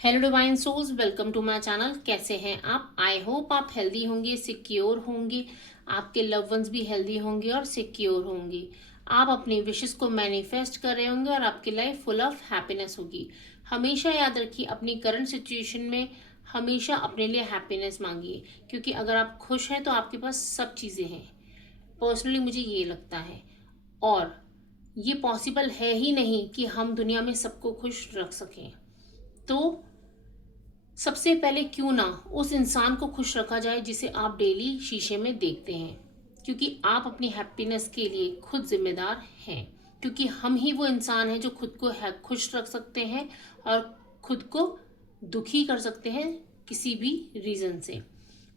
Hello divine souls, welcome to my channel. कैसे हैं आप? आई होप आप हेल्दी होंगे, सिक्योर होंगे, आपके लव वंस भी हेल्दी होंगे और सिक्योर होंगे। आप अपनी विशेस को मैनिफेस्ट कर रहे होंगे और आपकी लाइफ फुल ऑफ हैप्पीनेस होगी। हमेशा याद रखिए, अपनी करंट सिचुएशन में हमेशा अपने लिए हैप्पीनेस मांगिए, क्योंकि अगर आप खुश हैं तो आपके पास सब चीज़ें हैं। पर्सनली मुझे ये लगता है, और ये पॉसिबल है ही नहीं कि हम दुनिया में सबको खुश रख सकें। तो सबसे पहले क्यों ना उस इंसान को खुश रखा जाए जिसे आप डेली शीशे में देखते हैं, क्योंकि आप अपनी हैप्पीनेस के लिए खुद जिम्मेदार हैं। क्योंकि हम ही वो इंसान हैं जो खुद को खुश रख सकते हैं और खुद को दुखी कर सकते हैं किसी भी रीज़न से।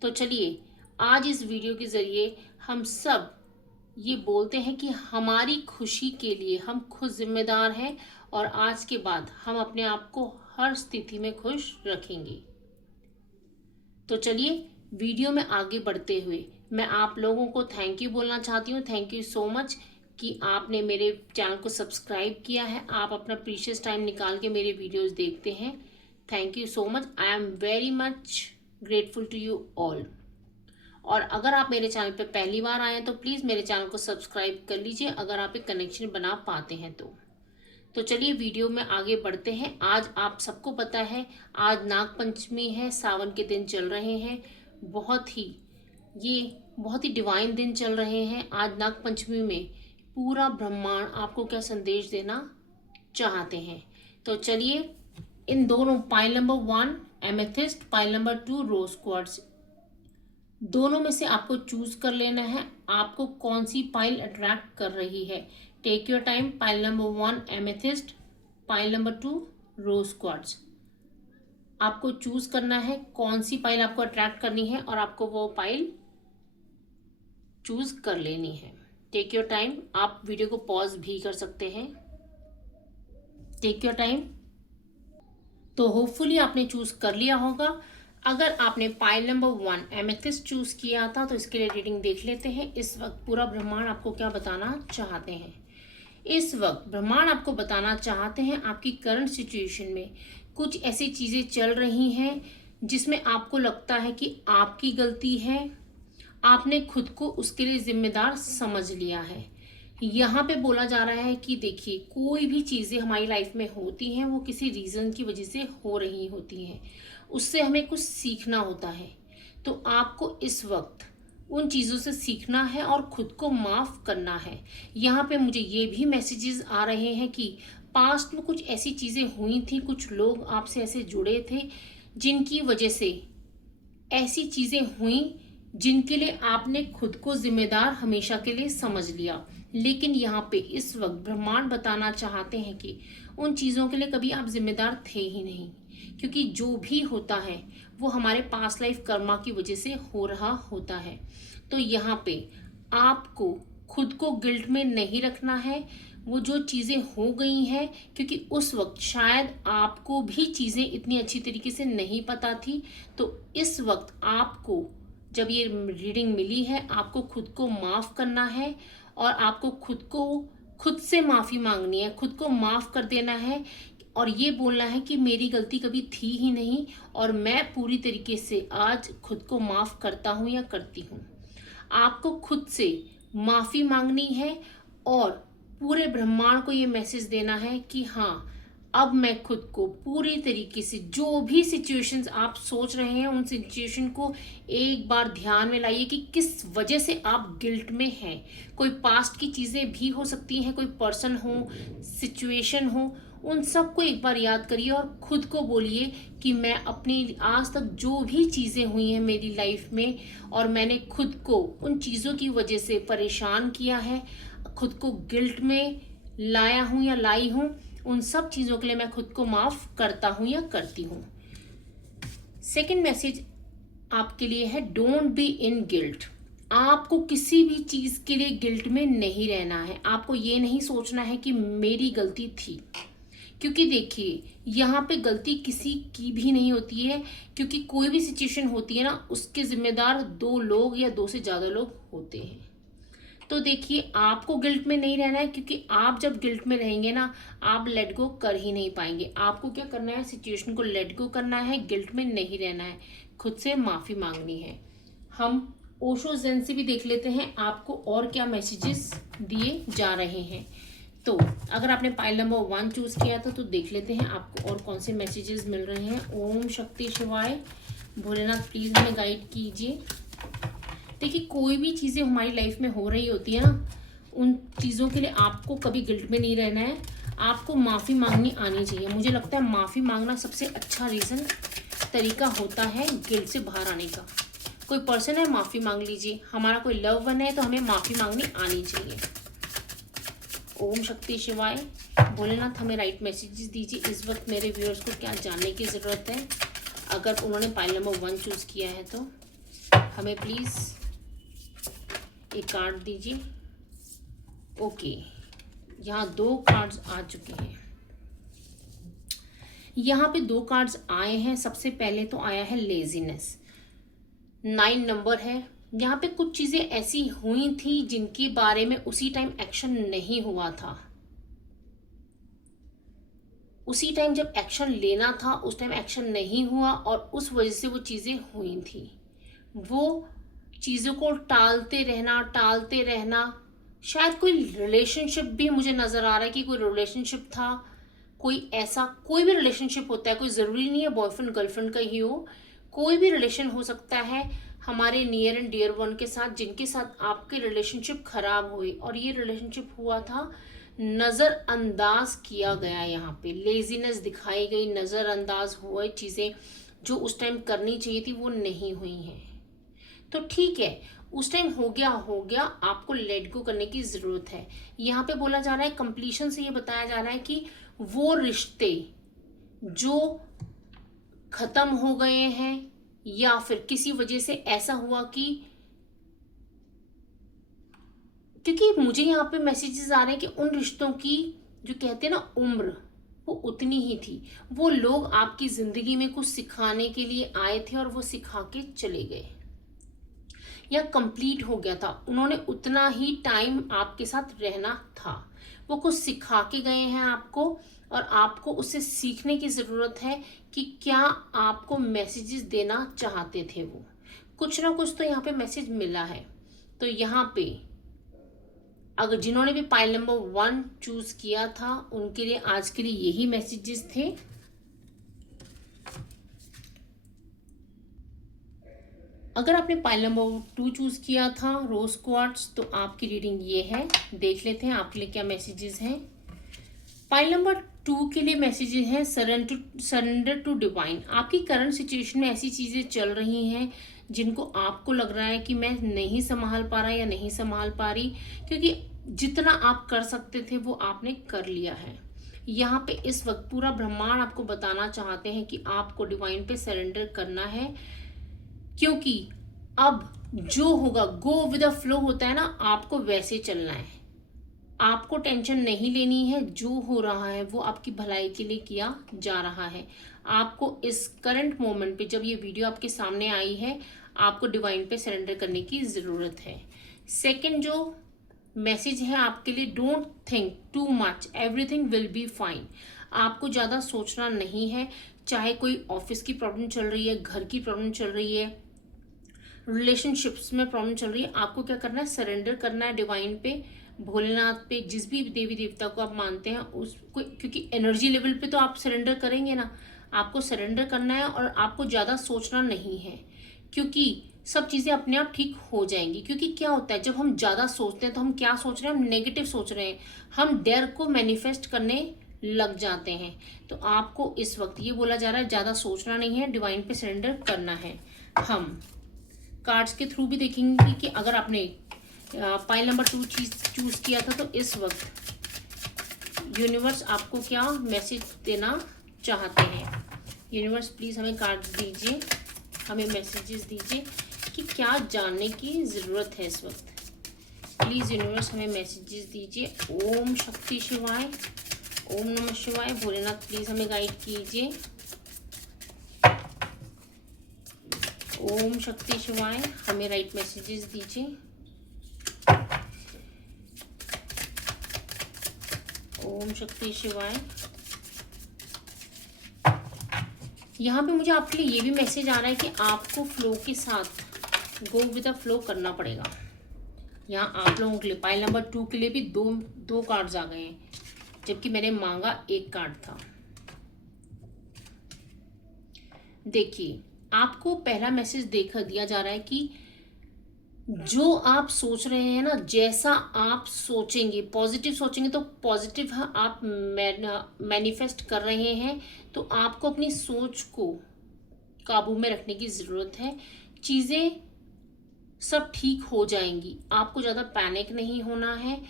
तो चलिए, आज इस वीडियो के ज़रिए हम सब ये बोलते हैं कि हमारी खुशी के लिए हम खुद जिम्मेदार हैं, और आज के बाद हम अपने आप को हर स्थिति में खुश रखेंगे। तो चलिए, वीडियो में आगे बढ़ते हुए मैं आप लोगों को थैंक यू बोलना चाहती हूँ। थैंक यू सो मच कि आपने मेरे चैनल को सब्सक्राइब किया है, आप अपना प्रीशियस टाइम निकाल के मेरे वीडियोस देखते हैं। Thank you so much, I am very much grateful to you all. और अगर आप मेरे चैनल पे पहली बार आए हैं तो प्लीज़ मेरे चैनल को सब्सक्राइब कर लीजिए, अगर आप एक कनेक्शन बना पाते हैं तो चलिए वीडियो में आगे बढ़ते हैं। आज आप सबको पता है, आज नाग पंचमी है, सावन के दिन चल रहे हैं। ये बहुत ही डिवाइन दिन चल रहे हैं। आज नाग पंचमी में पूरा ब्रह्मांड आपको क्या संदेश देना चाहते हैं। तो चलिए, इन दोनों pile number 1 amethyst, pile number 2 rose quartz, दोनों में से आपको चूज कर लेना है आपको कौन सी पाइल अट्रैक्ट कर रही है। Take your time. Pile number 1 amethyst, pile number 2 rose quartz. आपको चूज करना है कौन सी पाइल आपको अट्रैक्ट करनी है और आपको वो पाइल चूज कर लेनी है। Take your time. आप वीडियो को पॉज भी कर सकते हैं। Take your time. तो होपफुली आपने चूज कर लिया होगा। अगर आपने पाइल नंबर 1 एमेथिस्ट चूज किया था तो इसके लिए रीडिंग देख लेते हैं। इस वक्त पूरा ब्रह्मांड आपको क्या बताना चाहते हैं। इस वक्त ब्रह्मांड आपको बताना चाहते हैं, आपकी करंट सिचुएशन में कुछ ऐसी चीज़ें चल रही हैं जिसमें आपको लगता है कि आपकी गलती है, आपने खुद को उसके लिए जिम्मेदार समझ लिया है। यहाँ पे बोला जा रहा है कि देखिए, कोई भी चीज़ें हमारी लाइफ में होती हैं वो किसी रीज़न की वजह से हो रही होती हैं, उससे हमें कुछ सीखना होता है। तो आपको इस वक्त उन चीज़ों से सीखना है और खुद को माफ़ करना है। यहाँ पे मुझे ये भी मैसेजेस आ रहे हैं कि पास्ट में कुछ ऐसी चीज़ें हुई थी, कुछ लोग आपसे ऐसे जुड़े थे जिनकी वजह से ऐसी चीज़ें हुई जिनके लिए आपने खुद को जिम्मेदार हमेशा के लिए समझ लिया। लेकिन यहाँ पे इस वक्त ब्रह्मांड बताना चाहते हैं कि उन चीज़ों के लिए कभी आप जिम्मेदार थे ही नहीं, क्योंकि जो भी होता है वो हमारे पास्ट लाइफ कर्मा की वजह से हो रहा होता है। तो यहाँ पे आपको खुद को गिल्ट में नहीं रखना है, वो जो चीज़ें हो गई हैं, क्योंकि उस वक्त शायद आपको भी चीज़ें इतनी अच्छी तरीके से नहीं पता थी। तो इस वक्त आपको जब ये रीडिंग मिली है, आपको खुद को माफ़ करना है और आपको खुद से माफ़ी मांगनी है, खुद को माफ़ कर देना है और ये बोलना है कि मेरी गलती कभी थी ही नहीं और मैं पूरी तरीके से आज खुद को माफ़ करता हूँ या करती हूँ। आपको खुद से माफ़ी मांगनी है और पूरे ब्रह्मांड को ये मैसेज देना है कि हाँ, अब मैं खुद को पूरी तरीके से, जो भी सिचुएशंस आप सोच रहे हैं उन सिचुएशन को एक बार ध्यान में लाइए कि किस वजह से आप गिल्ट में हैं। कोई पास्ट की चीज़ें भी हो सकती हैं, कोई पर्सन हो, सिचुएशन हो, उन सब को एक बार याद करिए और खुद को बोलिए कि मैं अपनी आज तक जो भी चीज़ें हुई हैं मेरी लाइफ में और मैंने खुद को उन चीज़ों की वजह से परेशान किया है, खुद को गिल्ट में लाया हूँ या लाई हूँ, उन सब चीज़ों के लिए मैं खुद को माफ़ करता हूँ या करती हूँ। सेकंड मैसेज आपके लिए है, डोंट बी इन गिल्ट। आपको किसी भी चीज़ के लिए गिल्ट में नहीं रहना है। आपको ये नहीं सोचना है कि मेरी गलती थी, क्योंकि देखिए, यहाँ पे गलती किसी की भी नहीं होती है, क्योंकि कोई भी सिचुएशन होती है ना, उसके जिम्मेदार दो लोग या दो से ज़्यादा लोग होते हैं। तो देखिए आपको गिल्ट में नहीं रहना है, क्योंकि आप जब गिल्ट में रहेंगे ना आप लेट गो कर ही नहीं पाएंगे। आपको क्या करना है, सिचुएशन को लेट गो करना है, गिल्ट में नहीं रहना है, खुद से माफ़ी मांगनी है। हम ओशो ज़ेन से भी देख लेते हैं आपको और क्या मैसेजेस दिए जा रहे हैं। तो अगर आपने पाइल नंबर 1 चूज़ किया था तो देख लेते हैं आपको और कौन से मैसेजेस मिल रहे हैं। ओम शक्ति शिवाय, भोलेनाथ प्लीज़ हमें गाइड कीजिए। देखिए कोई भी चीज़ें हमारी लाइफ में हो रही होती है ना, उन चीज़ों के लिए आपको कभी गिल्ट में नहीं रहना है, आपको माफ़ी मांगनी आनी चाहिए। मुझे लगता है माफ़ी मांगना सबसे अच्छा तरीका होता है गिल्ट से बाहर आने का। कोई पर्सन है माफ़ी मांग लीजिए, हमारा कोई लव वन है तो हमें माफ़ी मांगनी आनी चाहिए। ओम शक्ति शिवाय, भोलेनाथ हमें राइट मैसेजेस दीजिए। इस वक्त मेरे व्यूअर्स को क्या जानने की ज़रूरत है, अगर उन्होंने पाइल नंबर 1 चूज़ किया है तो हमें प्लीज़ एक कार्ड दीजिए। ओके, यहाँ 2 कार्ड्स आ चुके हैं। यहाँ पे 2 कार्ड्स आए हैं। सबसे पहले तो आया है लेजीनेस, 9 नंबर है। यहाँ पे कुछ चीज़ें ऐसी हुई थी जिनके बारे में उसी टाइम एक्शन नहीं हुआ था। उसी टाइम जब एक्शन लेना था उस टाइम एक्शन नहीं हुआ और उस वजह से वो चीज़ें हुई थी। वो चीज़ों को टालते रहना, शायद कोई रिलेशनशिप भी मुझे नज़र आ रहा है कि कोई रिलेशनशिप था, कोई ऐसा कोई भी रिलेशनशिप होता है, कोई ज़रूरी नहीं है बॉयफ्रेंड गर्लफ्रेंड का ही हो, कोई भी रिलेशन हो सकता है हमारे नियर एंड डियर वन के साथ, जिनके साथ आपके रिलेशनशिप खराब हुई और ये रिलेशनशिप हुआ था नज़रअंदाज किया गया। यहाँ पे लेजीनेस दिखाई गई, नज़रअंदाज हुए, चीज़ें जो उस टाइम करनी चाहिए थी वो नहीं हुई हैं। तो ठीक है, उस टाइम हो गया, आपको लेट गो करने की ज़रूरत है। यहाँ पे बोला जा रहा है कंप्लीशन से, ये बताया जा रहा है कि वो रिश्ते जो ख़त्म हो गए हैं या फिर किसी वजह से ऐसा हुआ कि, क्योंकि मुझे यहाँ पे मैसेजेस आ रहे हैं कि उन रिश्तों की जो कहते हैं ना उम्र वो उतनी ही थी। वो लोग आपकी ज़िंदगी में कुछ सिखाने के लिए आए थे और वो सिखा के चले गए या कंप्लीट हो गया था, उन्होंने उतना ही टाइम आपके साथ रहना था। वो कुछ सिखा के गए हैं आपको और आपको उससे सीखने की ज़रूरत है कि क्या आपको मैसेजेस देना चाहते थे। वो कुछ ना कुछ तो यहाँ पे मैसेज मिला है। तो यहाँ पे अगर जिन्होंने भी पाइल नंबर 1 चूज़ किया था उनके लिए आज के लिए यही मैसेजेस थे। अगर आपने पाइल नंबर 2 चूज़ किया था रोज क्वार्ट्स, तो आपकी रीडिंग ये है। देख लेते हैं आपके लिए क्या मैसेजेस हैं। पाइल नंबर 2 के लिए मैसेजेस हैं सरेंडर टू डिवाइन। आपकी करंट सिचुएशन में ऐसी चीज़ें चल रही हैं जिनको आपको लग रहा है कि मैं नहीं संभाल पा रहा या नहीं संभाल पा रही, क्योंकि जितना आप कर सकते थे वो आपने कर लिया है। यहाँ पे इस वक्त पूरा ब्रह्मांड आपको बताना चाहते हैं कि आपको डिवाइन पे सरेंडर करना है, क्योंकि अब जो होगा गो विद द फ्लो होता है ना, आपको वैसे चलना है। आपको टेंशन नहीं लेनी है, जो हो रहा है वो आपकी भलाई के लिए किया जा रहा है। आपको इस करंट मोमेंट पे जब ये वीडियो आपके सामने आई है आपको डिवाइन पे सरेंडर करने की ज़रूरत है। सेकंड जो मैसेज है आपके लिए, don't think too much, everything will be fine. आपको ज़्यादा सोचना नहीं है, चाहे कोई ऑफिस की प्रॉब्लम चल रही है, घर की प्रॉब्लम चल रही है, रिलेशनशिप्स में प्रॉब्लम चल रही है, आपको क्या करना है, सरेंडर करना है डिवाइन पे, भोलेनाथ पे, जिस भी देवी देवता को आप मानते हैं उसको, क्योंकि एनर्जी लेवल पे तो आप सरेंडर करेंगे ना, आपको सरेंडर करना है और आपको ज़्यादा सोचना नहीं है, क्योंकि सब चीज़ें अपने आप ठीक हो जाएंगी। क्योंकि क्या होता है जब हम ज़्यादा सोचते हैं तो हम क्या सोच रहे हैं, हम नेगेटिव सोच रहे हैं, हम डर को मैनिफेस्ट करने लग जाते हैं। तो आपको इस वक्त ये बोला जा रहा है ज़्यादा सोचना नहीं है, डिवाइन पे सरेंडर करना है। हम कार्ड्स के थ्रू भी देखेंगे कि अगर आपने पाइल नंबर 2 चूज़ किया था तो इस वक्त यूनिवर्स आपको क्या मैसेज देना चाहते हैं। यूनिवर्स प्लीज़ हमें कार्ड्स दीजिए, हमें मैसेजेस दीजिए कि क्या जानने की ज़रूरत है इस वक्त। प्लीज़ यूनिवर्स हमें मैसेजेस दीजिए। ओम शक्ति शिवाय, ओम नमः शिवाय, भोलेनाथ प्लीज़ हमें गाइड कीजिए। ओम शक्ति शिवाय, हमें राइट मैसेजेस दीजिए। ओम शक्ति शिवाय। यहाँ पे मुझे आपके लिए ये भी मैसेज आ रहा है कि आपको फ्लो के साथ गो विद द फ्लो करना पड़ेगा। यहाँ आप लोगों के लिए पाइल नंबर 2 के लिए भी दो कार्ड्स आ गए हैं, जबकि मैंने मांगा एक कार्ड था। देखिए, आपको पहला मैसेज दिया जा रहा है कि जो आप सोच रहे हैं ना, जैसा आप सोचेंगे, पॉजिटिव सोचेंगे तो पॉजिटिव आप मैनिफेस्ट कर रहे हैं। तो आपको अपनी सोच को काबू में रखने की ज़रूरत है। चीज़ें सब ठीक हो जाएंगी, आपको ज़्यादा पैनिक नहीं होना है।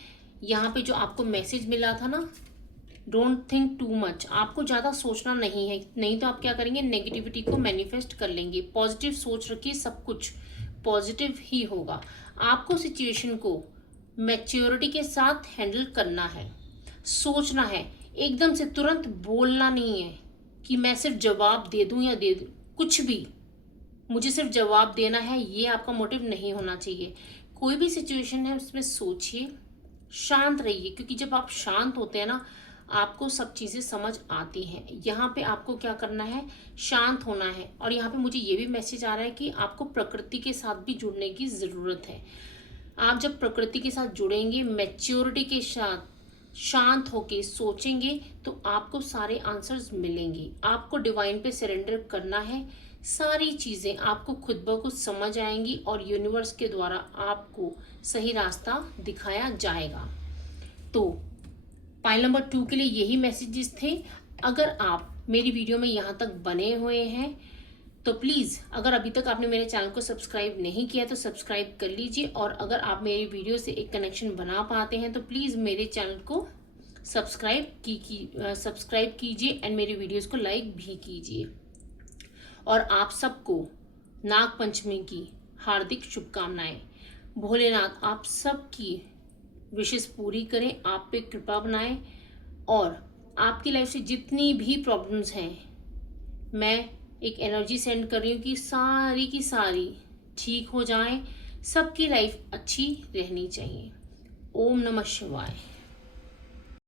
यहाँ पे जो आपको मैसेज मिला था ना, डोंट थिंक टू मच, आपको ज़्यादा सोचना नहीं है, नहीं तो आप क्या करेंगे, नेगेटिविटी को मैनिफेस्ट कर लेंगे। पॉजिटिव सोच रखिए, सब कुछ पॉजिटिव ही होगा। आपको सिचुएशन को मैच्योरिटी के साथ हैंडल करना है, सोचना है, एकदम से तुरंत बोलना नहीं है कि मैं सिर्फ जवाब दे दूं या दे दूं, कुछ भी मुझे सिर्फ जवाब देना है, ये आपका मोटिव नहीं होना चाहिए। कोई भी सिचुएशन है उसमें सोचिए, शांत रहिए, क्योंकि जब आप शांत होते हैं ना, आपको सब चीज़ें समझ आती हैं। यहाँ पे आपको क्या करना है, शांत होना है। और यहाँ पे मुझे ये भी मैसेज आ रहा है कि आपको प्रकृति के साथ भी जुड़ने की ज़रूरत है। आप जब प्रकृति के साथ जुड़ेंगे, मैच्योरिटी के साथ शांत होके सोचेंगे, तो आपको सारे आंसर्स मिलेंगे। आपको डिवाइन पे सरेंडर करना है, सारी चीज़ें आपको खुद ब खुद समझ आएंगी और यूनिवर्स के द्वारा आपको सही रास्ता दिखाया जाएगा। तो पाइल नंबर 2 के लिए यही मैसेजेस थे। अगर आप मेरी वीडियो में यहाँ तक बने हुए हैं तो प्लीज़, अगर अभी तक आपने मेरे चैनल को सब्सक्राइब नहीं किया तो सब्सक्राइब कर लीजिए। और अगर आप मेरी वीडियो से एक कनेक्शन बना पाते हैं तो प्लीज़ मेरे चैनल को सब्सक्राइब कीजिए एंड मेरी वीडियोस को लाइक भी कीजिए। और आप सबको नाग पंचमी की हार्दिक शुभकामनाएं। भोलेनाथ आप सबकी विशेष पूरी करें, आप पे कृपा बनाएं और आपकी लाइफ से जितनी भी प्रॉब्लम्स हैं, मैं एक एनर्जी सेंड कर रही हूँ कि सारी की सारी ठीक हो जाएं। सबकी लाइफ अच्छी रहनी चाहिए। ओम नमः शिवाय।